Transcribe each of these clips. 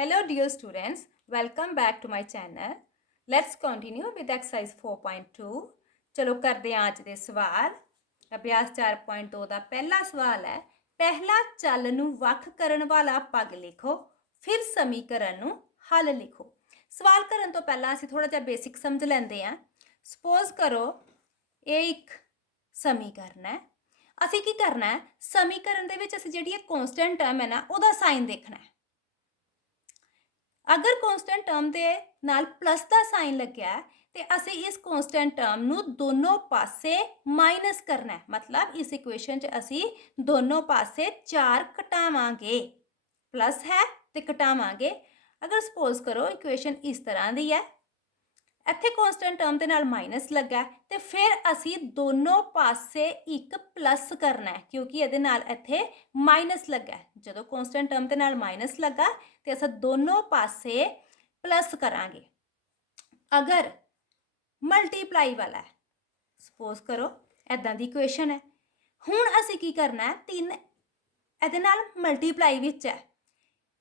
Hello dear students, welcome back to my channel. Let's continue with exercise 4.2. ਚਲੋ ਕਰਦੇ ਹਾਂ ਅੱਜ ਦੇ ਸਵਾਲ ਅਭਿਆਸ 4.2 ਦਾ ਪਹਿਲਾ ਸਵਾਲ ਹੈ ਪਹਿਲਾ ਚੱਲ ਨੂੰ ਵੱਖ ਕਰਨ ਵਾਲਾ ਪਗ ਲਿਖੋ ਫਿਰ ਸਮੀਕਰਨ ਨੂੰ ਹੱਲ ਲਿਖੋ ਸਵਾਲ ਕਰਨ ਤੋਂ ਪਹਿਲਾਂ ਅਸੀਂ ਥੋੜਾ ਜਿਹਾ ਬੇਸਿਕ ਸਮਝ ਲੈਂਦੇ ਹਾਂ ਸਪੋਜ਼ ਕਰੋ ਇਹ ਇੱਕ ਸਮੀਕਰਨ ਹੈ ਅਸੀਂ ਕੀ ਕਰਨਾ ਹੈ ਸਮੀਕਰਨ ਦੇ ਵਿੱਚ ਅਸੀਂ ਜਿਹੜੀ ਇਹ ਕਨਸਟੈਂਟ ਟਰਮ ਹੈ ਨਾ ਉਹਦਾ ਸਾਈਨ ਦੇਖਣਾ ਹੈ ਅਗਰ ਕਨਸਟੈਂਟ ਟਰਮ ਦੇ ਨਾਲ ਪਲੱਸ ਦਾ ਸਾਈਨ ਲੱਗਿਆ ਹੈ, ਤੇ ਅਸੀਂ ਇਸ ਕਨਸਟੈਂਟ ਟਰਮ ਨੂੰ ਦੋਨੋਂ ਪਾਸੇ ਮਾਈਨਸ ਕਰਨਾ ਹੈ। ਮਤਲਬ ਇਸ ਇਕੁਏਸ਼ਨ 'ਚ ਅਸੀਂ ਦੋਨੋਂ ਪਾਸੇ 4 ਘਟਾਵਾਂਗੇ। ਪਲੱਸ ਹੈ ਤੇ ਘਟਾਵਾਂਗੇ। ਅਗਰ ਸਪੋਜ਼ ਕਰੋ ਇਕੁਏਸ਼ਨ ਇਸ ਤਰ੍ਹਾਂ ਦੀ ਹੈ ਇੱਥੇ ਕਨਸਟੈਂਟ ਟਰਮ ਦੇ ਨਾਲ ਮਾਈਨਸ ਲੱਗਾ ਹੈ ਤੇ ਫਿਰ ਅਸੀਂ ਦੋਨੋਂ ਪਾਸੇ ਇੱਕ ਪਲੱਸ ਕਰਨਾ ਹੈ, ਕਿਉਂਕਿ ਇਹਦੇ ਨਾਲ ਇੱਥੇ ਮਾਈਨਸ ਲੱਗਾ ਜਦੋਂ ਕਨਸਟੈਂਟ ਟਰਮ ਦੇ ਨਾਲ ਮਾਈਨਸ ਲੱਗਾ, ਤੇ ਅਸੀਂ ਦੋਨੋਂ ਪਾਸੇ ਪਲੱਸ ਕਰਾਂਗੇ। ਅਗਰ ਮਲਟੀਪਲਾਈ ਵਾਲਾ ਸਪੋਜ਼ ਕਰੋ ਐਦਾਂ ਦੀ ਇਕੁਏਸ਼ਨ ਹੈ। ਹੁਣ ਅਸੀਂ ਕੀ ਕਰਨਾ ਹੈ, ਤਿੰਨ ਇਹਦੇ ਨਾਲ ਮਲਟੀਪਲਾਈ ਵਿੱਚ ਹੈ,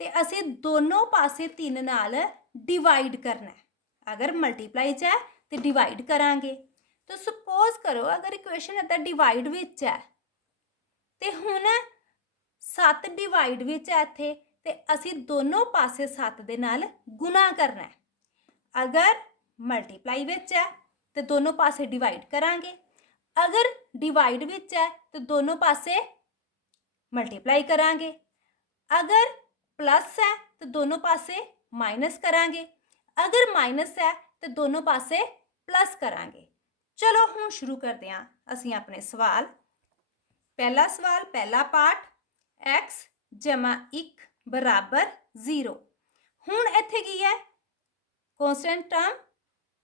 ਤੇ ਅਸੀਂ ਦੋਨੋਂ ਪਾਸੇ 3 ਨਾਲ ਡਿਵਾਈਡ ਕਰਨਾ ਹੈ। ਅਗਰ ਮਲਟੀਪਲਾਈ ਚ ਹੈ ਤੇ ਡਿਵਾਈਡ ਕਰਾਂਗੇ। ਤਾਂ ਸਪੋਜ਼ ਕਰੋ ਅਗਰ ਇਕੁਏਸ਼ਨ ਇਹਦਾ ਡਿਵਾਈਡ ਵਿੱਚ ਹੈ, ਤੇ ਹੁਣ 7 ਡਿਵਾਈਡ ਵਿੱਚ ਹੈ ਇੱਥੇ, ਤੇ ਅਸੀਂ ਦੋਨੋਂ ਪਾਸੇ 7 ਦੇ ਨਾਲ ਗੁਣਾ ਕਰਨਾ ਹੈ। ਅਗਰ ਮਲਟੀਪਲਾਈ ਵਿੱਚ ਹੈ, ਤੇ ਦੋਨੋਂ ਪਾਸੇ ਡਿਵਾਈਡ ਕਰਾਂਗੇ। ਅਗਰ ਡਿਵਾਈਡ ਵਿੱਚ ਹੈ, ਤੇ ਦੋਨੋਂ ਪਾਸੇ ਮਲਟੀਪਲਾਈ ਕਰਾਂਗੇ। ਅਗਰ ਪਲੱਸ ਹੈ, ਤੇ ਦੋਨੋਂ ਪਾਸੇ ਮਾਈਨਸ ਕਰਾਂਗੇ। ਅਗਰ ਮਾਈਨਸ ਹੈ ਤੇ ਦੋਨੋਂ ਪਾਸੇ ਪਲੱਸ ਕਰਾਂਗੇ ਚਲੋ ਹੁਣ ਸ਼ੁਰੂ ਕਰਦੇ ਹਾਂ ਅਸੀਂ ਆਪਣੇ ਸਵਾਲ ਪਹਿਲਾ ਸਵਾਲ ਪਹਿਲਾ ਪਾਰਟ x 1 ਬਰਾਬਰ 0 ਹੁਣ ਇੱਥੇ ਕੀ ਹੈ ਕਨਸਟੈਂਟ ਟਰਮ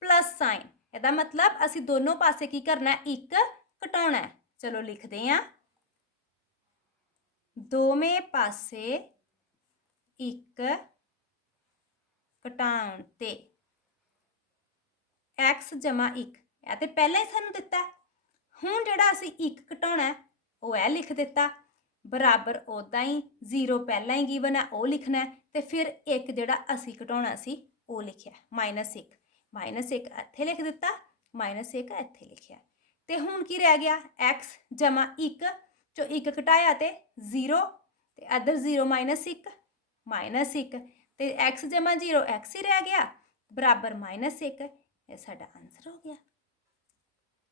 ਪਲੱਸ ਸਾਈਨ ਇਹਦਾ ਮਤਲਬ ਅਸੀਂ ਦੋਨੋਂ ਪਾਸੇ ਕੀ ਕਰਨਾ ਹੈ ਇੱਕ ਘਟਾਉਣਾ ਹੈ ਚਲੋ ਲਿਖਦੇ ਹਾਂ ਦੋਵੇਂ ਪਾਸੇ ਇੱਕ ਘਟਾਉਣ ਤੇ। X 1 ਇਹ ਤੇ ਪਹਿਲਾਂ ਹੀ ਸਾਨੂੰ ਦਿੱਤਾ। ਹੁਣ ਜਿਹੜਾ ਅਸੀਂ 1 ਘਟਾਉਣਾ, ਉਹ ਇਹ ਲਿਖ ਦਿੱਤਾ। ਬਰਾਬਰ ਉਦਾਂ ਹੀ 0 ਪਹਿਲਾਂ ਹੀ ਗਿਵਨ ਹੈ ਉਹ ਲਿਖਣਾ ਹੈ ਤੇ ਫਿਰ 1 ਜਿਹੜਾ ਅਸੀਂ ਘਟਾਉਣਾ ਸੀ, ਉਹ ਲਿਖਿਆ। -1 -1 ਇੱਥੇ ਲਿਖ ਦਿੱਤਾ -1 ਇੱਥੇ ਲਿਖਿਆ। ਤੇ ਹੁਣ ਕੀ ਰਹਿ ਗਿਆ? X 1 ਚੋਂ 1 ਘਟਾਇਆ ਤੇ 0 ਤੇ ਅਦਰ 0 1 1 ਤੇ x 0 x ਹੀ ਰਹਿ ਗਿਆ, ਬਰਾਬਰ -1 ਇਹ ਸਾਡਾ ਆਨਸਰ ਹੋ ਗਿਆ।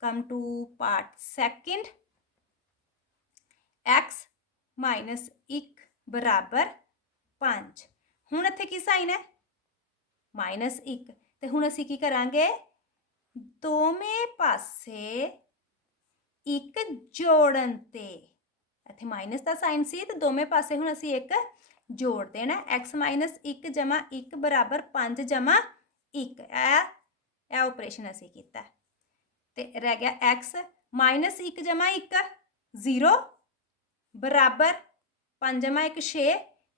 Come to part second x 1 ਬਰਾਬਰ 5 ਹੁਣ ਇੱਥੇ ਕੀ ਸਾਈਨ ਹੈ? -1 ਤੇ ਹੁਣ ਅਸੀਂ ਕੀ ਕਰਾਂਗੇ? ਦੋਵੇਂ ਪਾਸੇ ਇੱਕ ਜੋੜਨ ਤੇ। ਇੱਥੇ ਮਾਈਨਸ ਦਾ ਸਾਈਨ ਸੀ ਤੇ ਦੋਵੇਂ ਪਾਸੇ ਹੁਣ ਅਸੀਂ ਇੱਕ ਜੋੜ ਦੇਣਾ x 1 1 ਬਰਾਬਰ 5 1 ਇਹ ਇਹ ਆਪਰੇਸ਼ਨ ਅਸੀਂ ਕੀਤਾ ਤੇ ਰਹਿ ਗਿਆ x 1 1 0 ਬਰਾਬਰ 5 1 6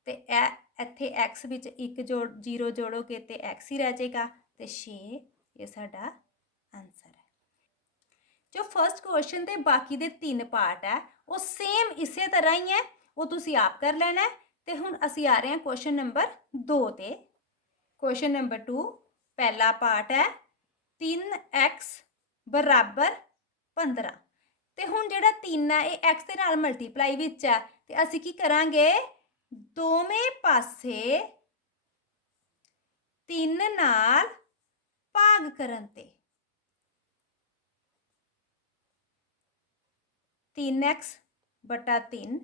ਤੇ ਇਹ, ਇੱਥੇ x ਵਿੱਚ 1 ਜੋੜ 0 ਜੋੜੋਗੇ ਤੇ x ਹੀ ਰਹਿ ਜਾਏਗਾ। ਤੇ 6 ਇਹ ਸਾਡਾ ਆਨਸਰ ਹੈ। ਜੋ ਫਰਸਟ ਕੁਐਸਚਨ ਦੇ ਬਾਕੀ ਦੇ ਤਿੰਨ ਪਾਰਟ ਹੈ, ਉਹ ਸੇਮ ਇਸੇ ਤਰ੍ਹਾਂ ਹੀ ਹੈ। ਉਹ ਤੁਸੀਂ ਆਪ ਕਰ ਲੈਣਾ ਹੈ। ਤੇ ਹੁਣ ਅਸੀਂ ਆ ਰਹੇ ਹਾਂ ਕੁਐਸਚਨ ਨੰਬਰ 2 ਤੇ। ਕੁਐਸਚਨ ਨੰਬਰ 2 ਪਹਿਲਾ ਪਾਰਟ ਹੈ 3x ਬਰਾਬਰ 15 ਤੇ ਹੁਣ ਜਿਹੜਾ 3 ਹੈ, ਇਹ x ਦੇ ਨਾਲ ਮਲਟੀਪਲਾਈ ਵਿੱਚ ਹੈ, ਤੇ ਅਸੀਂ ਕੀ ਕਰਾਂਗੇ? ਦੋਵੇਂ ਪਾਸੇ 3 ਨਾਲ ਭਾਗ ਕਰਨ ਤੇ। 3x ਬਟਾ 3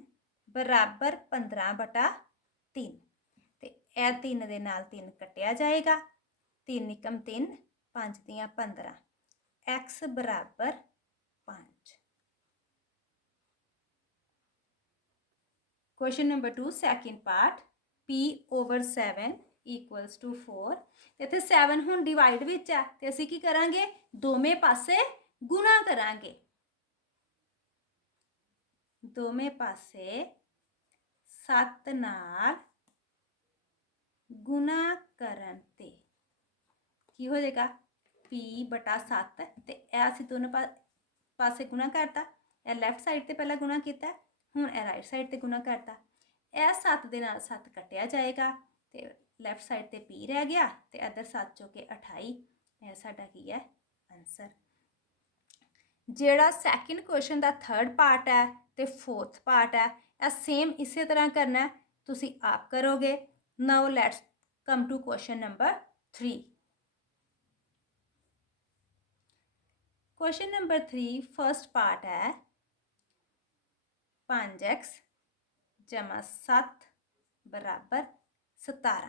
ਬਰਾਬਰ 15 ਬਟਾ 3 ਤੇ ਇਹ 3 ਦੇ ਨਾਲ 3 ਕੱਟਿਆ ਜਾਏਗਾ। 3 ਇਕਮ 3 5 ਦੀਆਂ 15 x ਬਰਾਬਰ 5 question number 2 second part p over 7 equals to 4 ਇੱਥੇ 7 ਹੁਣ ਡਿਵਾਈਡ ਵਿੱਚ ਹੈ। ਤੇ ਅਸੀਂ ਕੀ ਕਰਾਂਗੇ? ਦੋਵੇਂ ਪਾਸੇ ਗੁਣਾ ਕਰਾਂਗੇ। ਦੋਵੇਂ ਪਾਸੇ 7 ਨਾਲ ਗੁਣਾ ਕਰਨ ਤੇ। ਕੀ ਹੋ ਜਾਏਗਾ? p 7 ਤੇ ਇਹ ਅਸੀਂ ਦੋਨੋਂ ਪਾਸੇ ਗੁਣਾ ਕਰਤਾ। ਇਹ ਲੈਫਟ ਸਾਈਡ ਤੇ ਪਹਿਲਾਂ ਗੁਣਾ ਕੀਤਾ। ਹੁਣ ਇਹ ਰਾਈਟ ਸਾਈਡ ਤੇ ਗੁਣਾ ਕਰਤਾ। ਇਹ 7 ਦੇ ਨਾਲ 7 ਕੱਟਿਆ ਜਾਏਗਾ। ਤੇ ਲੈਫਟ ਸਾਈਡ ਤੇ p ਰਹਿ ਗਿਆ। ਤੇ ਇਧਰ 7 ਚੋ ਕੇ 28 ਇਹ ਸਾਡਾ ਕੀ ਹੈ? ਆਨਸਰ ਜਿਹੜਾ ਸੈਕਿੰਡ ਕੁਐਸਚਨ ਦਾ ਥਰਡ ਪਾਰਟ ਹੈ ਤੇ ਫੋਰਥ ਪਾਰਟ ਹੈ ਇਹ ਸੇਮ ਇਸੇ ਤਰ੍ਹਾਂ ਕਰਨਾ ਹੈ ਤੁਸੀਂ ਆਪ ਕਰੋਗੇ now let's come to question number 3 question number 3 first part ਹੈ 5x 7 ਬਰਾਬਰ 17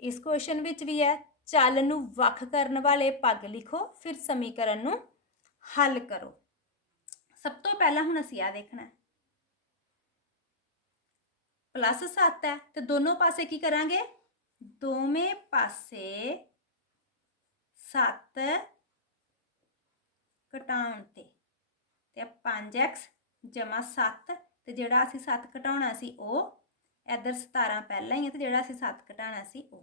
ਇਸ ਕੁਐਸਚਨ ਵਿੱਚ ਵੀ ਹੈ ਚੱਲ ਨੂੰ ਵੱਖ ਕਰਨ ਵਾਲੇ ਪੱਗ ਲਿਖੋ ਫਿਰ ਸਮੀਕਰਨ ਨੂੰ ਹੱਲ ਕਰੋ ਸਭ ਤੋਂ ਪਹਿਲਾਂ ਹੁਣ ਅਸੀਂ ਆ ਦੇਖਣਾ ਹੈ ਪਲੱਸ 7 ਹੈ, ਤੇ ਦੋਨੋਂ ਪਾਸੇ ਕੀ ਕਰਾਂਗੇ? ਦੋਵੇਂ ਪਾਸੇ 7 ਘਟਾਉਣ ਤੇ। ਤੇ 5x 7 ਤੇ ਜਿਹੜਾ ਅਸੀਂ 7 ਘਟਾਉਣਾ ਸੀ ਉਹ, ਇਧਰ 17 ਪਹਿਲਾਂ ਹੀ ਹੈ, ਤੇ ਜਿਹੜਾ ਅਸੀਂ 7 ਘਟਾਉਣਾ ਸੀ ਉਹ।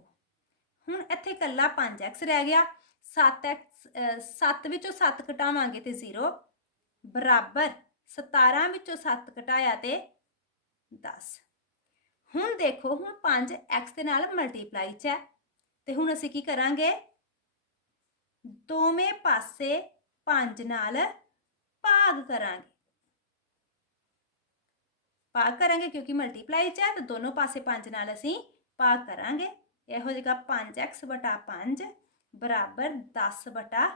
ਹੁਣ ਇੱਥੇ ਕੱਲਾ 5x ਰਹਿ ਗਿਆ। 7x 7 ਵਿੱਚੋਂ 7 ਘਟਾਵਾਂਗੇ ਤੇ 0 ਬਰਾਬਰ 17 ਵਿੱਚੋਂ 7 ਘਟਾਇਆ ਤੇ 10 ਹੁਣ ਦੇਖੋ, ਹੁਣ 5 x ਦੇ ਨਾਲ ਮਲਟੀਪਲਾਈ ਚ ਹੈ। ਤੇ ਹੁਣ ਅਸੀਂ ਕੀ ਕਰਾਂਗੇ? ਦੋਵੇਂ ਪਾਸੇ 5 ਨਾਲ ਭਾਗ ਕਰਾਂਗੇ। ਭਾਗ ਕਰਾਂਗੇ ਕਿਉਂਕਿ ਮਲਟੀਪਲਾਈ ਚ ਹੈ, ਤਾਂ ਦੋਨੋਂ ਪਾਸੇ 5 ਨਾਲ ਅਸੀਂ ਭਾਗ ਕਰਾਂਗੇ। ਇਹ ਹੋ ਜਾਏਗਾ 5x 5 ਬਰਾਬਰ 10 ਬਟਾ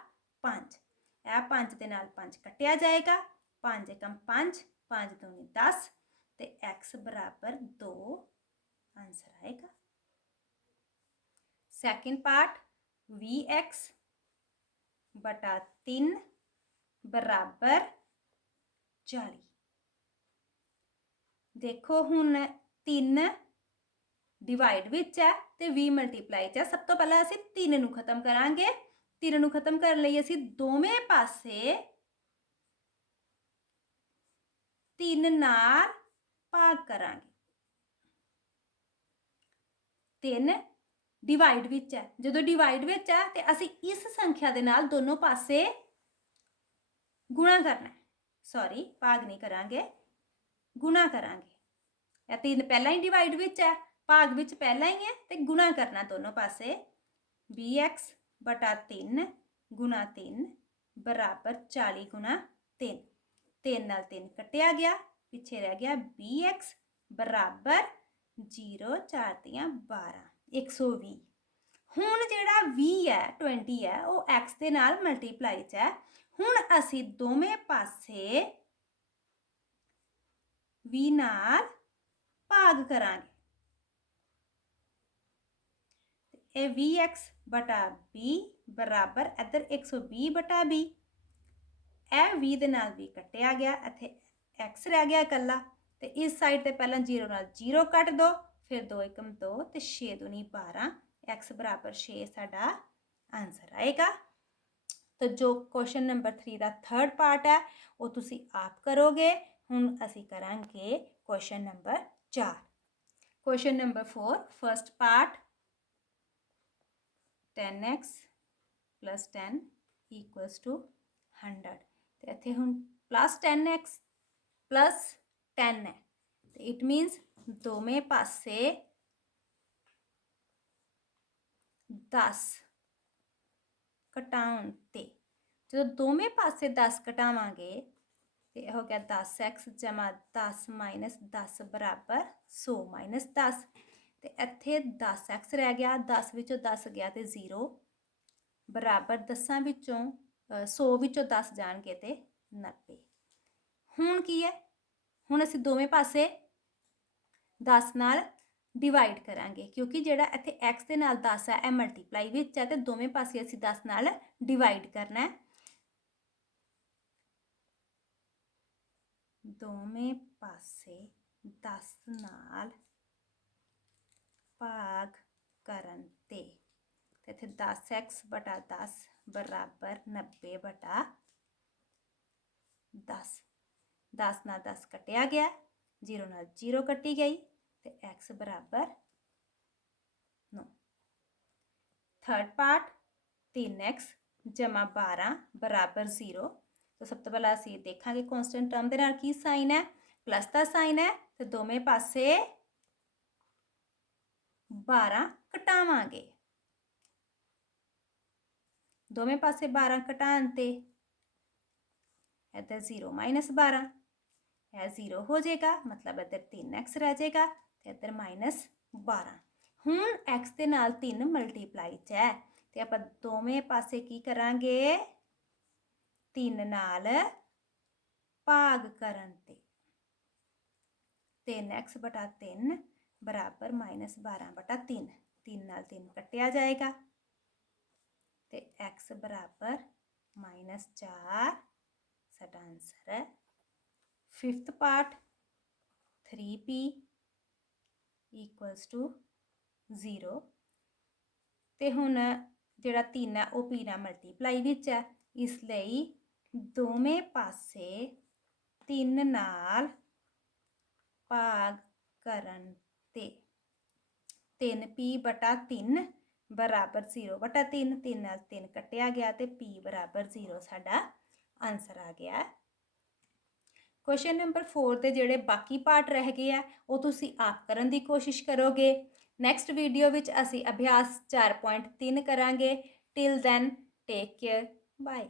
5 ਇਹ 5 ਦੇ ਨਾਲ 5 ਕੱਟਿਆ ਜਾਏਗਾ। 5 ਕਮ 5 5 ਦੂਣੀ 10 ਤੇ x ਬਰਾਬਰ 2 ਆਨਸਰ ਆਏਗਾ। ਸੈਕਿੰਡ ਪਾਰਟ vx ਬਟਾ 3 ਬਰਾਬਰ 40 ਦੇਖੋ ਹੁਣ 3 ਡਿਵਾਈਡ ਵਿੱਚ ਹੈ ਤੇ 20 ਮਲਟੀਪਲਾਈ ਚ ਸਭ ਤੋਂ ਪਹਿਲਾਂ ਅਸੀਂ 3 ਨੂੰ ਖਤਮ ਕਰਾਂਗੇ। 3 ਨੂੰ ਖਤਮ ਕਰਨ ਲਈ ਅਸੀਂ ਦੋਵੇਂ ਪਾਸੇ 3 ਨਾਲ ਭਾਗ ਕਰਾਂਗੇ। 3 ਡਿਵਾਈਡ ਵਿੱਚ ਹੈ। ਜਦੋਂ ਡਿਵਾਈਡ ਵਿੱਚ ਹੈ, ਤੇ ਅਸੀਂ ਇਸ ਸੰਖਿਆ ਦੇ ਨਾਲ ਦੋਨੋਂ ਪਾਸੇ ਗੁਣਾ ਕਰਨਾ ਹੈ। ਸੌਰੀ ਭਾਗ ਨਹੀਂ ਕਰਾਂਗੇ। ਗੁਣਾ ਕਰਾਂਗੇ। ਇਹ ਤਿੰਨ ਪਹਿਲਾਂ ਹੀ ਡਿਵਾਈਡ ਵਿੱਚ ਹੈ, ਭਾਗ ਵਿੱਚ ਪਹਿਲਾਂ ਹੀ ਹੈ, ਤੇ ਗੁਣਾ ਕਰਨਾ ਦੋਨੋਂ ਪਾਸੇ। Bx 3 ਗੁਣਾ 3 ਬਰਾਬਰ 40 ਗੁਣਾ 3 3 ਨਾਲ 3 ਕੱਟਿਆ ਗਿਆ। ਪਿੱਛੇ ਰਹਿ ਗਿਆ bx ਬਰਾਬਰ 0 4 ਦੀਆਂ 12 120 ਹੁਣ ਜਿਹੜਾ 20 ਹੈ 20 ਹੈ ਉਹ x ਦੇ ਨਾਲ ਮਲਟੀਪਲਾਈ ਚ ਹੈ ਹੁਣ ਅਸੀਂ ਦੋਵੇਂ ਪਾਸੇ 20 ਨਾਲ ਭਾਗ ਕਰਾਂਗੇ ਇਹ vx ਬਟਾ b ਬਰਾਬਰ ਇੱਧਰ 120 ਬਟਾ b ਇਹ 20 ਦੇ ਨਾਲ ਵੀ ਕੱਟਿਆ ਗਿਆ ਇੱਥੇ x ਰਹਿ ਗਿਆ ਇਕੱਲਾ, ਤੇ ਇਸ ਸਾਈਡ ਤੇ ਪਹਿਲਾਂ 0 ਨਾਲ 0 ਕੱਟ ਦੋ, ਫਿਰ 2 1 2 ਤੇ 6 ਦੁਨੀ 12 x ਬਰਾਬਰ 6 ਸਾਡਾ ਆਨਸਰ ਆਏਗਾ। ਤਾਂ ਜੋ ਕੁਐਸਚਨ ਨੰਬਰ 3 ਦਾ ਥਰਡ ਪਾਰਟ ਹੈ, ਉਹ ਤੁਸੀਂ ਆਪ ਕਰੋਗੇ। ਹੁਣ ਅਸੀਂ ਕਰਾਂਗੇ question number 4 question number 4 first part 10x 10 equals to 100 ਤੇ ਇੱਥੇ ਹੁਣ plus 10x plus 10 ਹੈ ਤੇ ਇਟ ਮੀਨਸ ਦੋਵੇਂ ਪਾਸੇ 10 ਘਟਾਉਣ ਤੇ ਜਦੋਂ ਦੋਵੇਂ ਪਾਸੇ 10 ਘਟਾਵਾਂਗੇ ਤੇ ਇਹ ਹੋ ਗਿਆ 10x 10 10 ਬਰਾਬਰ 100 10 ਤੇ ਇੱਥੇ 10x ਰਹਿ ਗਿਆ 10 ਵਿੱਚੋਂ 10 ਗਿਆ ਤੇ 0 ਬਰਾਬਰ 10 ਵਿੱਚੋਂ 100 ਵਿੱਚੋਂ 10 ਜਾਣਗੇ ਤੇ 90 ਹੁਣ ਕੀ ਹੈ? ਹੁਣ ਅਸੀਂ ਦੋਵੇਂ ਪਾਸੇ 10 ਨਾਲ ਡਿਵਾਈਡ ਕਰਾਂਗੇ, ਕਿਉਂਕਿ ਜਿਹੜਾ ਇੱਥੇ x ਦੇ ਨਾਲ 10 ਹੈ ਇਹ ਮਲਟੀਪਲਾਈ ਵਿੱਚ ਹੈ ਤੇ ਦੋਵੇਂ ਪਾਸੇ ਅਸੀਂ 10 ਨਾਲ ਡਿਵਾਈਡ ਕਰਨਾ ਹੈ। ਦੋਵੇਂ ਪਾਸੇ 10 ਨਾਲ ਭਾਗ ਕਰਨ ਤੇ ਤੇ ਇੱਥੇ 10x 10 ਬਰਾਬਰ 90 ਬਟਾ 10 10 ਨਾਲ 10 ਕਟਿਆ ਗਿਆ 0 ਨਾਲ 0 ਕੱਟੀ ਗਈ ਤੇ x ਬਰਾਬਰ 9 ਥਰਡ ਪਾਰਟ 3x 12 ਬਰਾਬਰ 0 ਤਾਂ ਸਭ ਤੋਂ ਪਹਿਲਾਂ ਅਸੀਂ ਦੇਖਾਂਗੇ ਕਨਸਟੈਂਟ ਟਰਮ ਦੇ ਨਾਲ ਕੀ ਸਾਈਨ ਹੈ ਪਲੱਸ ਦਾ ਸਾਈਨ ਹੈ ਤੇ ਦੋਵੇਂ ਪਾਸੇ 12 ਘਟਾਵਾਂਗੇ ਦੋਵੇਂ ਪਾਸੇ 12 ਘਟਾਉਣ ਤੇ ਇੱਧਰ 0 ਮਾਈਨਸ 12 ਇਹ ਜ਼ੀਰੋ ਹੋ ਜਾਏਗਾ ਮਤਲਬ ਇੱਧਰ 3x ਰਹਿ ਜਾਏਗਾ ਤੇ ਇੱਧਰ ਮਾਈਨਸ 12 ਹੁਣ x ਦੇ ਨਾਲ 3 ਮਲਟੀਪਲਾਈ ਚ ਹੈ ਤੇ ਆਪਾਂ ਦੋਵੇਂ ਪਾਸੇ ਕੀ ਕਰਾਂਗੇ 3 ਨਾਲ ਭਾਗ ਕਰਨ ਤੇ 3x ਬਟਾ 3 ਬਰਾਬਰ ਮਾਈਨਸ 12 ਬਟਾ 3 3 ਨਾਲ 3 ਕੱਟਿਆ ਜਾਏਗਾ ਤੇ x ਬਰਾਬਰ ਮਾਈਨਸ 4 ਸਾਡਾ ਆਨਸਰ ਹੈ fifth part 3p equals to 0 ਤੇ ਹੁਣ ਜਿਹੜਾ 3 ਹੈ, ਉਹ p ਨਾਲ ਮਲਟੀਪਲਾਈ ਵਿੱਚ ਹੈ। ਇਸ ਲਈ ਦੋਵੇਂ ਪਾਸੇ 3 ਨਾਲ ਭਾਗ ਕਰਨ ਤੇ 3p ਬਟਾ 3 ਬਰਾਬਰ 0 ਬਟਾ 3 3 ਨਾਲ 3 ਕੱਟਿਆ ਗਿਆ ਤੇ p ਬਰਾਬਰ 0 ਸਾਡਾ ਆਨਸਰ ਆ ਗਿਆ। ਕੁਐਸਚਨ ਨੰਬਰ 4 ਦੇ ਜਿਹੜੇ ਬਾਕੀ ਪਾਰਟ ਰਹਿ ਗਏ ਆ, ਉਹ ਤੁਸੀਂ ਆਪ ਕਰਨ ਦੀ ਕੋਸ਼ਿਸ਼ ਕਰੋਗੇ। ਨੈਕਸਟ ਵੀਡੀਓ ਵਿੱਚ ਅਸੀਂ ਅਭਿਆਸ 4.3 ਕਰਾਂਗੇ। Till then take care bye